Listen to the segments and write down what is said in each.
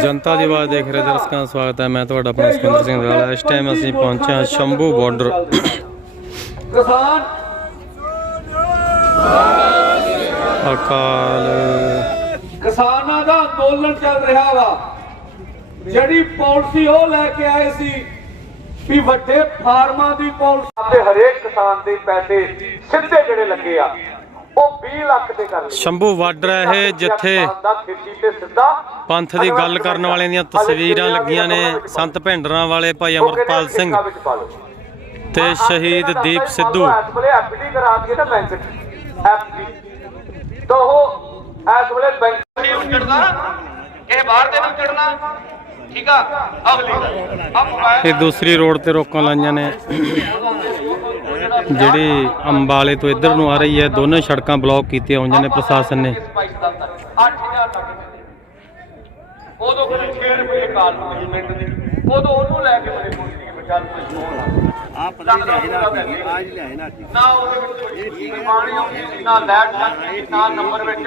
ਜਨਤਾ ਦੀ ਆਵਾਜ਼ ਦੇਖ ਰਹੇ ਦਰਸ਼ਕਾਂ ਦਾ ਸਵਾਗਤ ਹੈ। ਮੈਂ ਤੁਹਾਡਾ ਆਪਣਾ ਸੁਖਿੰਦਰ ਸਿੰਘ ਦਵਾਲਾ ਇਸ ਟਾਈਮ ਅਸੀਂ ਪਹੁੰਚੇ ਹਾਂ ਸ਼ੰਭੂ ਬਾਰਡਰ ਕਿਸਾਨ। ਅਕਾਲ। ਕਿਸਾਨਾਂ ਦਾ ਅੰਦੋਲਨ ਚੱਲ ਰਿਹਾ ਵਾ। ਜਿਹੜੀ ਪਾਲਿਸੀ ਉਹ ਲੈ ਕੇ ਆਏ ਸੀ ਵੀ ਵੱਡੇ ਫਾਰਮਾਂ ਦੀ ਪਾਲਿਸੀ। ਤੇ ਹਰੇਕ ਕਿਸਾਨ ਦੇ ਪੈਸੇ ਸਿੱਧੇ ਜਿਹੜੇ ਲੱਗੇ ਆ। ਉਹ 20 ਲੱਖ ਦੇ ਕਰ ਲਏ। ਸ਼ੰਭੂ ਹੈ ਇਹ ਜਿੱਥੇ ਕਿਸਾਨ ਦਾ ਖੇਤੀ ਤੇ ਸਿੱਧਾ। ਪੰਥ ਦੀ ਗੱਲ ਕਰਨ ਵਾਲਿਆਂ ਦੀਆਂ ਤਸਵੀਰਾਂ ਲੱਗੀਆਂ ਨੇ ਸੰਤ ਭਿੰਡਰਾਂ ਵਾਲੇ ਭਾਈ ਅਮਰਪਾਲ ਸਿੰਘ। ਤੇ ਸ਼ਹੀਦ ਦੀਪ ਸਿੱਧੂ। ਇਸ ਵੇਲੇ ਐਫਡੀ ਕਰਾ ਦਈਏ ਨਾ ਬੈਂਕ ਐਫਡੀ ਤਾਂ ਉਹ ਇਸ ਵੇਲੇ ਬੈਂਕ ਨਹੀਂ ਉੱਜੜਦਾ ਇਹ ਬਾਹਰ ਦੇ ਨੂੰ ਉੱਜੜਨਾ ਠੀਕ ਆ? ਅਗਲੀ ਗੱਲ ਆ ਮੋਬਾਈਲ ਇਹ ਦੂਸਰੀ ਰੋਡ ਤੇ ਰੋਕਾਂ ਲਾਈਆਂ ਨੇ। ਜਿਹੜੀ ਅੰਬਾਲੇ ਤੋਂ ਇੱਧਰ ਨੂੰ ਆ ਰਹੀ ਹੈ ਦੋਨੇ ਸੜਕਾਂ ਬਲੌਕ ਕੀਤੀਆਂ ਹੋਈਆਂ ਨੇ ਪ੍ਰਸ਼ਾਸਨ ਨੇ। 8000 ਲੱਗ ਉਦੋਂ ਕੋਲ 6 ਰੁਪਏ ਕਾਲ ਨੂੰ ਮਿੰਟ ਦੀ ਉਦੋਂ ਉਹਨੂੰ ਲੈ ਕੇ ਮੇਰੇ ਕੋਲ ਸੀ ਵਿਚਾਰ ਕੋਈ ਆ ਪਤਾ ਨਹੀਂ ਲੈਣਾ ਅੱਜ ਲੈਣਾ ਨਾ ਉਹਦੇ ਵਿੱਚ ਕੋਈ ਪਾਣੀ ਆਉਂਦੀ ਸੀ ਨਾ ਲਾਈਟ ਲੱਗਦੀ ਸੀ ਨਾ ਨੰਬਰ ਵਿੱਚ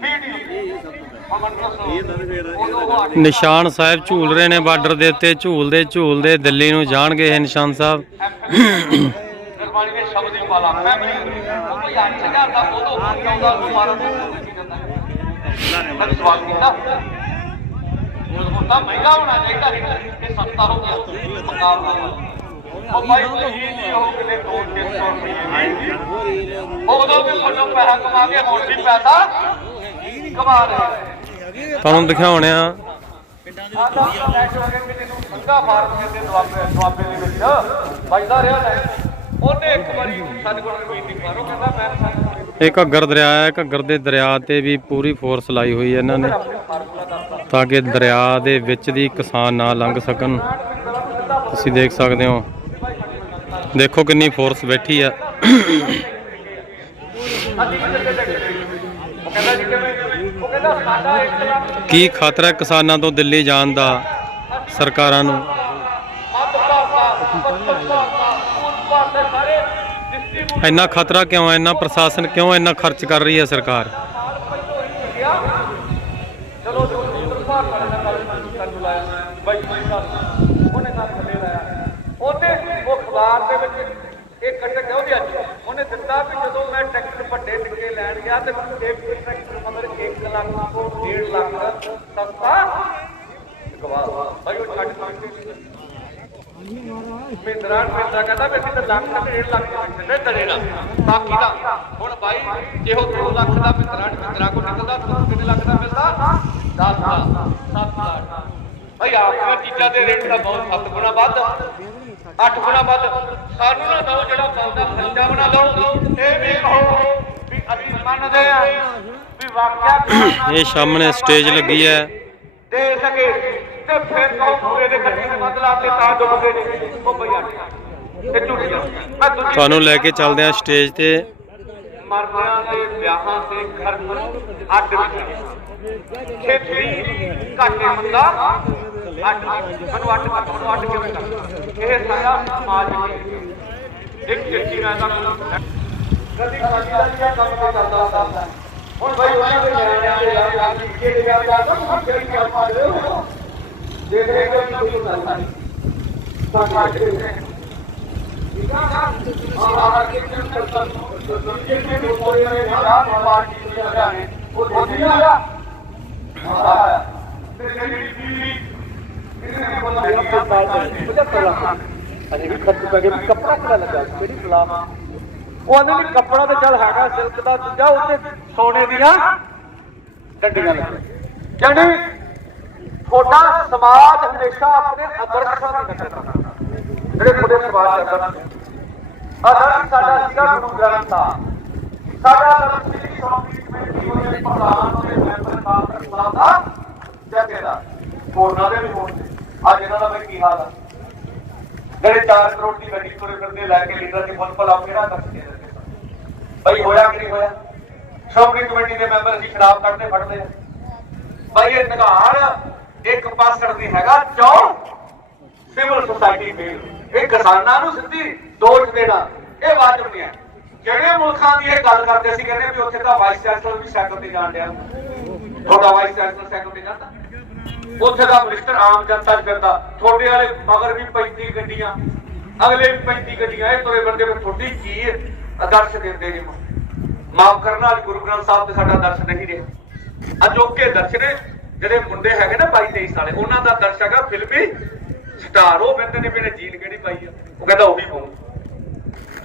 ਵੀਡੀਓ ਇਹ ਨਿਸ਼ਾਨ ਸਾਹਿਬ ਝੂਲ ਰਹੇ ਨੇ ਬਾਰਡਰ ਦੇ ਉੱਤੇ ਝੂਲਦੇ ਝੂਲਦੇ ਦਿੱਲੀ ਨੂੰ ਜਾਣਗੇ ਇਹ ਨਿਸ਼ਾਨ ਸਾਹਿਬ। ਗੁਰਬਾਣੀ ਦੇ ਸ਼ਬਦ ਹੀ ਪਾਲਾ ਮੈਂ ਵੀ ਉਹ ਕੋਈ 8000 ਦਾ ਉਦੋਂ ਪਹੁੰਚਾਉਂਦਾ ਨੂੰ ਮਾਰਨ ਮੈਂ ਸਵਾਲ ਕੀਤਾ। ਹੁਣ ਤਾਂ ਮਹਿੰਗਾ ਹੋਣਾ ਚਾਹੀਦਾ ਇਹ ਸਸਤਾ ਹੋ ਗਿਆ। ਮੁਕਾਬਲਾ ਉਹ ਭਾਈ ਤੁਸੀਂ ਨਹੀਂ ਉਹ ਕਿਤੇ 2 300 ਰੁਪਏ ਉਦੋਂ ਵੀ ਤੁਹਾਨੂੰ ਪੈਸਾ ਕਮਾ ਕੇ ਹੁਣ ਵੀ ਪੈਸਾ ਕਮਾ ਰਹੇ ਤੁਹਾਨੂੰ ਦਿਖਾਉਣੇ ਆ। ਆਦਾ ਨੈਟਵਰਕ ਕਿਤੇ ਨੂੰ ਸੰਗਾ ਫਾਰਮ ਦੇ ਦੁਆਬੇ ਦੁਆਬੇ ਦੇ ਵਿੱਚ। ਵੱਜਦਾ ਰਿਹਾ ਲੈ ਉਹਨੇ ਇੱਕ ਵਾਰੀ ਸਾਡੇ ਕੋਲ ਬੇਨਤੀ ਕਰੋ ਕਹਿੰਦਾ ਮੈਂ ਸਾਨੂੰ ਇਹ ਘੱਗਰ ਦਰਿਆ ਹੈ ਘੱਗਰ ਦੇ ਦਰਿਆ ਤੇ ਵੀ ਪੂਰੀ ਫੋਰਸ ਲਾਈ ਹੋਈ ਹੈ ਇਹਨਾਂ ਨੇ, ਤਾਂ ਕਿ ਦਰਿਆ ਦੇ ਵਿੱਚ ਦੀ ਕਿਸਾਨ ਨਾ ਲੰਘ ਸਕਣ। ਤੁਸੀਂ ਦੇਖ ਸਕਦੇ ਹੋ। ਦੇਖੋ ਕਿੰਨੀ ਫੋਰਸ ਬੈਠੀ ਆ। ਕੀ ਖਤਰਾ ਕਿਸਾਨਾਂ ਤੋਂ ਦਿੱਲੀ ਜਾਣ ਦਾ ਸਰਕਾਰਾਂ ਨੂੰ? ਮੱਧ ਭਾਰਤ ਪੱਛਮ ਭਾਰਤ ਪੂਰਬ ਭਾਰਤ ਸਾਰੇ ਡਿਸਟ੍ਰੀਬਿਊਟ ਇੰਨਾ ਖਤਰਾ ਕਿਉਂ ਹੈ? ਇੰਨਾ ਪ੍ਰਸ਼ਾਸਨ ਕਿਉਂ ਇੰਨਾ ਖਰਚ ਕਰ ਰਹੀ ਹੈ ਸਰਕਾਰ? ਗਿਆ ਚਲੋ ਦੂਸਰ ਭਾਰਤ ਵਾਲੇ ਦਾ ਗੱਲ ਕਰ ਲਾਇਆ। ਬਾਈ ਬਾਈ ਸਾਹਿਬ ਉਹਨੇ ਨਾਲ ਥੱਲੇ ਲਾਇਆ। ਉਹਨੇ ਉਹ ਅਖਬਾਰ ਦੇ ਵਿੱਚ ਇਹ ਕੱਟ ਗਿਆ ਉਹਦੀ ਅੱਜ ਉਹਨੇ ਦਿੱਤਾ ਵੀ ਜਦੋਂ ਮੈਂ ਟਰੈਕਟਰ ਵੱਡੇ ਟਿੱਕੇ ਲੈਣ ਗਿਆ ਤੇ ਇੱਕ ਟਰੈਕਟਰ ਮਤਲਬ 1 ਲੱਖ ਤੋਂ 1.5 ਲੱਖ ਸਸਤਾ ਗਵਾਹ ਬਾਈ, ਉਹ ਛੱਡ ਸਕਦੇ ਮਹਿੰਦਰਾ ਮਹਿੰਦਰਾ ਕਹਿੰਦਾ ਵੀ ਅਸੀਂ ਤਾਂ ਲੱਖ ਤੇ 1.5 ਲੱਖ ਦੇ ਵਿੱਚ ਡਰੇਗਾ ਬਾਕੀ ਦਾ ਹੁਣ ਬਾਈ ਜੇ ਉਹ 2 ਲੱਖ ਦਾ ਮਹਿੰਦਰਾ ਮਹਿੰਦਰਾ ਕੋ ਨਿਕਲਦਾ ਤਾਂ ਕਿੰਨੇ ਲੱਖ ਦਾ ਮਿਲਦਾ? 10 ਦਾ 7 ਲੱਖ। ਭਾਈ ਆਪਣੀਆਂ ਚੀਜ਼ਾਂ ਦੇ ਰੇਟ ਦਾ ਬਹੁਤ 7 ਗੁਣਾ ਵੱਧ 8 ਗੁਣਾ ਵੱਧ। ਸਾਨੂੰ ਨਾ ਦਿਓ ਜਿਹੜਾ ਪਾਉਂਦਾ ਖਰਚਾ ਬਣਾ ਲਓ। ਇਹ ਵੀ ਕਹੋ ਵੀ ਅਸੀਂ ਮੰਨਦੇ ਆ ਵੀ ਵਾਕਿਆ ਇਹ ਸਾਹਮਣੇ ਸਟੇਜ ਲੱਗੀ ਹੈ। ਦੇ ਸਕੇ ਤੇ ਫਿਰ ਕਹੋ ਪੂਰੇ ਦੇ ਖਰਚੇ ਤਾਂ ਨੇ ਉਹ ਭਈਆ ਝੂਠੀਆਂ ਦੂਜੀ ਤੁਹਾਨੂੰ ਲੈ ਕੇ ਚੱਲਦੇ ਹਾਂ ਸਟੇਜ ਤੇ। ਮਰਦਿਆਂ ਦੇ ਵਿਆਹਾਂ ਤੇ ਖਰਚ ਅੱਡ ਵਿੱਚ ਖੇਤੀ ਘਾਟੇ ਹੁੰਦਾ ਅੱਡ ਮੈਨੂੰ ਅੱਡ ਕਰ ਮੈਨੂੰ ਅੱਡ ਕਿਵੇਂ ਕਰ? ਇਹ ਸਾਰਾ ਸਮਾਜ ਦੀ ਇੱਕ ਚਿੱਠੀ ਨਾਲ ਦਾ ਕਦੀ ਖਾਦੀ ਦਾ ਕੰਮ ਤੇ ਚੱਲਦਾ ਹੁੰਦਾ। ਹੁਣ ਬਈ ਉਹਨਾਂ ਦੇ ਨਿਆਣਿਆਂ ਦੇ ਯਾਰ ਯਾਰ ਕੀ ਦੇ ਯਾਰ ਯਾਰ ਤਾਂ ਜਿਹੜੀ ਗੱਲ ਪਾ ਰਹੇ ਹੋ। ਦੇਖ ਰਹੇ ਕਿ ਕੋਈ ਗੱਲ ਨਹੀਂ ਸਾਡੇ ਠੀਕ ਆ ਆ ਆ ਕੇ ਕੰਮ ਕਰਦਾ ਦੂਜੇ ਨੇ ਦੋ ਕੋਲੇ ਨੇ ਰਾਤ ਪਾਰਟੀ ਦੇ ਲਗਾਣੇ ਉਹ ਦੇਖੀ ਆ ਆ ਤੇ ਜਿਹੜੀ ਟੀਵੀ ਕਿਹਨੇ ਨੇ ਬੋਲਾ ਇਹ ਬਾਤ ਹੈ 75 ਲੱਖ ਅਜੇ ਵੀ ਖਰਚ ਪੈ ਗਿਆ ਕੱਪੜਾ ਕਿਹੜਾ ਲੱਗਾ ਉਹ ਆਂਦੇ ਵੀ ਕੱਪੜਾ ਤੇ ਚੱਲ ਹੈਗਾ, ਸਿਲਕ ਦਾ ਦੂਜਾ ਉੱਤੇ ਸੋਨੇ ਦੀਆਂ ਡੰਡੀਆਂ ਲੱਗੀਆਂ। ਜਾਨੀ ਤੁਹਾਡਾ ਸਮਾਜ ਹਮੇਸ਼ਾ ਆਪਣੇ ਆਦਰਸ਼ਾਂ ਦੀ ਨਕਲ ਕਰਦਾ ਜਿਹੜੇ ਤੁਹਾਡੇ ਸਮਾਜ ਦੇ ਆਦਰਸ਼ ਸਾਡਾ ਸੀਗਾ ਗੁਰੂ ਗ੍ਰੰਥ ਸਾਹਿਬ ਸਾਡਾ ਆਦਰਸ਼ ਸੀ ਕਮੇਟੀ ਦੇ ਪ੍ਰਧਾਨ ਤੇ ਮੈਂਬਰ ਸਾਹਿਬ ਸਾਹਿਬ ਦਾ ਜਥੇਦਾਰ ਹੋਰਨਾਂ ਦੇ ਵੀ ਹੋਣ ਅੱਜ ਇਹਨਾਂ ਦਾ ਵੀ ਕੀ ਹਾਲ ਆ? ਜਿਹੜੇ 4 ਕਰੋੜ ਦੀ ਗੱਡੀ ਤੁਰੇ ਫਿਰਦੇ, ਲੈ ਕੇ ਲੀਡਰ ਦੇ ਮੁੱਲ ਭਲਾ ਕਿਹੜਾ ਕਰਦੇ ਭਾਈ ਹੋਇਆ ਕਿ ਨਹੀਂ ਹੋਇਆ? ਸ਼੍ਰੋਮਣੀ ਕਮੇਟੀ ਦੇ ਮੈਂਬਰ ਅਸੀਂ ਸ਼ਰਾਬ ਕੱਢਦੇ, ਫੜਦੇ ਆ। ਭਾਈ ਇਹ ਨਿਗਾਰ ਇੱਕ ਪਾਸੜ ਦੀ ਹੈਗਾ ਚੌ ਸਿਵਲ ਸੁਸਾਇਟੀ ਮੇਲ ਇਹ ਕਿਸਾਨਾਂ ਨੂੰ ਸਿੱਧੀ ਦੋਸ਼ ਦੇਣਾ ਇਹ ਵਾਜਬ ਨਹੀਂ ਹੈ। ਜਿਹੜੇ ਮੁਲਕਾਂ ਦੀ ਇਹ ਗੱਲ ਕਰਦੇ ਸੀ, ਕਹਿੰਦੇ ਵੀ ਉੱਥੇ ਤਾਂ ਵਾਈਸ ਚਾਂਸਲਰ ਵੀ ਸਾਈਕਲ ਤੇ ਜਾਣ ਡਿਆ। ਤੁਹਾਡਾ ਵਾਈਸ ਚਾਂਸਲਰ ਸਾਈਕਲ ਤੇ ਜਾਂਦਾ। ਉੱਥੇ ਦਾ ਮਿਨਿਸਟਰ ਆਮ ਜਨਤਾ ਚ ਫਿਰਦਾ। ਤੁਹਾਡੇ ਵਾਲੇ ਮਗਰ ਵੀ 35 ਗੱਡੀਆਂ। ਅਗਲੇ ਵੀ 35 ਗੱਡੀਆਂ। ਇਹ ਤੁਰੇ ਬੰਦੇ ਵਿੱਚ ਤੁਹਾਡੀ ਕੀ ਆਦਰਸ਼ ਦਿੰਦੇ ਜੀ ਮਾਫ ਕਰਨਾ, ਅੱਜ ਗੁਰੂ ਗ੍ਰੰਥ ਸਾਹਿਬ ਤੇ ਸਾਡਾ ਦਰਸ਼ ਨਹੀਂ ਰਿਹਾ। ਅਜੋਕੇ ਦਰਸ਼ ਨੇ। ਜਿਹੜੇ ਮੁੰਡੇ ਹੈਗੇ ਨਾ 22 23 ਸਾਲੇ, ਉਹਨਾਂ ਦਾ ਦਰਸ਼ ਹੈਗਾ ਫਿਲਮੀ ਸਟਾਰ, ਉਹ ਕਹਿੰਦੇ ਨੇ ਮੇਰੇ ਜੀਨ ਕਿਹੜੀ ਪਾਈ ਆ? ਉਹ ਕਹਿੰਦਾ ਉਹੀ ਪਾਉਂ।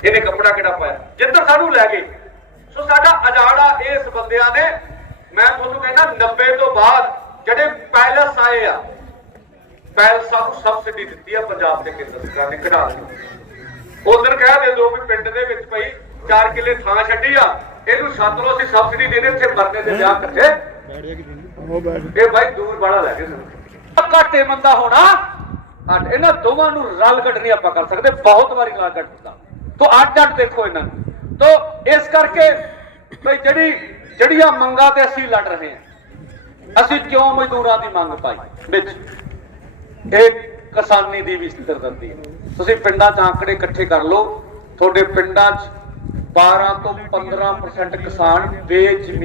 ਇਹਨੇ ਕੱਪੜਾ ਕਿਹੜਾ ਪਾਇਆ? ਜਿੱਧਰ ਸਾਨੂੰ ਲੈ ਗਏ। ਸੋ ਸਾਡਾ ਅਜਾੜਾ ਇਸ ਬੰਦਿਆਂ ਨੇ, ਮੈਂ ਤੁਹਾਨੂੰ ਕਹਿੰਦਾ 90 ਤੋਂ ਬਾਅਦ ਜਿਹੜੇ ਪੈਲਸ ਆਏ ਆ, ਪੈਲਸਾਂ ਨੂੰ ਸਬਸਿਡੀ ਦਿੱਤੀ ਆ ਪੰਜਾਬ ਦੇ ਕੇਂਦਰ ਸਰਕਾਰ ਨੇ, ਕਢਾ ਦਿੱਤੀ। ਉਧਰ ਕਹਿ ਦੇ ਲੋਕ ਵੀ ਪਿੰਡ ਦੇ ਵਿੱਚ ਭਈ 4 ਕਿੱਲੇ ਥਾਂ ਛੱਡੀ ਆ, ਇਹਨੂੰ ਛੱਤ ਲੋ ਅਸੀਂ ਸਬਸਿਡੀ ਦੇ ਦੇ, ਇੱਥੇ ਮਰਨੇ ਦੇ ਵਿਆਹ ਇਕੱਠੇ ਇਹ ਭਾਈ ਦੂਰ ਬੜਾ ਲੈ ਕੇ ਸਾਨੂੰ। ਘਾਟੇ ਮੰਦਾ ਹੋਣਾ। ਅੱਡ ਇਹਨਾਂ ਦੋਵਾਂ ਨੂੰ ਰਲ ਕੱਢ ਨਹੀਂ ਆਪਾਂ ਕਰ ਸਕਦੇ। ਬਹੁਤ ਵਾਰੀ ਰਲ ਕੱਢ ਦਿੱਤਾ। ਤੋ ਅੱਡ ਅੱਡ ਦੇਖੋ ਇਹਨਾਂ ਨੂੰ। ਤੋ ਇਸ ਕਰਕੇ ਭਈ ਜਿਹੜੀ ਜਿਹੜੀਆਂ ਮੰਗਾਂ ਤੇ ਅਸੀਂ ਲੜ ਰਹੇ ਹਾਂ ਅਸੀਂ ਕਿਉਂ ਮਜ਼ਦੂਰਾਂ ਦੀ ਮੰਗ ਪਾਈ? ਵਿੱਚ ਇਹ ਕਿਸਾਨੀ ਦੀ ਵੀ ਸਿਰਦਰਦੀ ਹੈ। ਤੁਸੀਂ ਪਿੰਡਾਂ 'ਚ ਆંકੜੇ ਇਕੱਠੇ ਕਰ ਲਓ। ਤੁਹਾਡੇ ਪਿੰਡਾਂ 'ਚ 12 ਤੋਂ 15% ਕਿਸਾਨ ਬੇਜ਼ਮੀਨ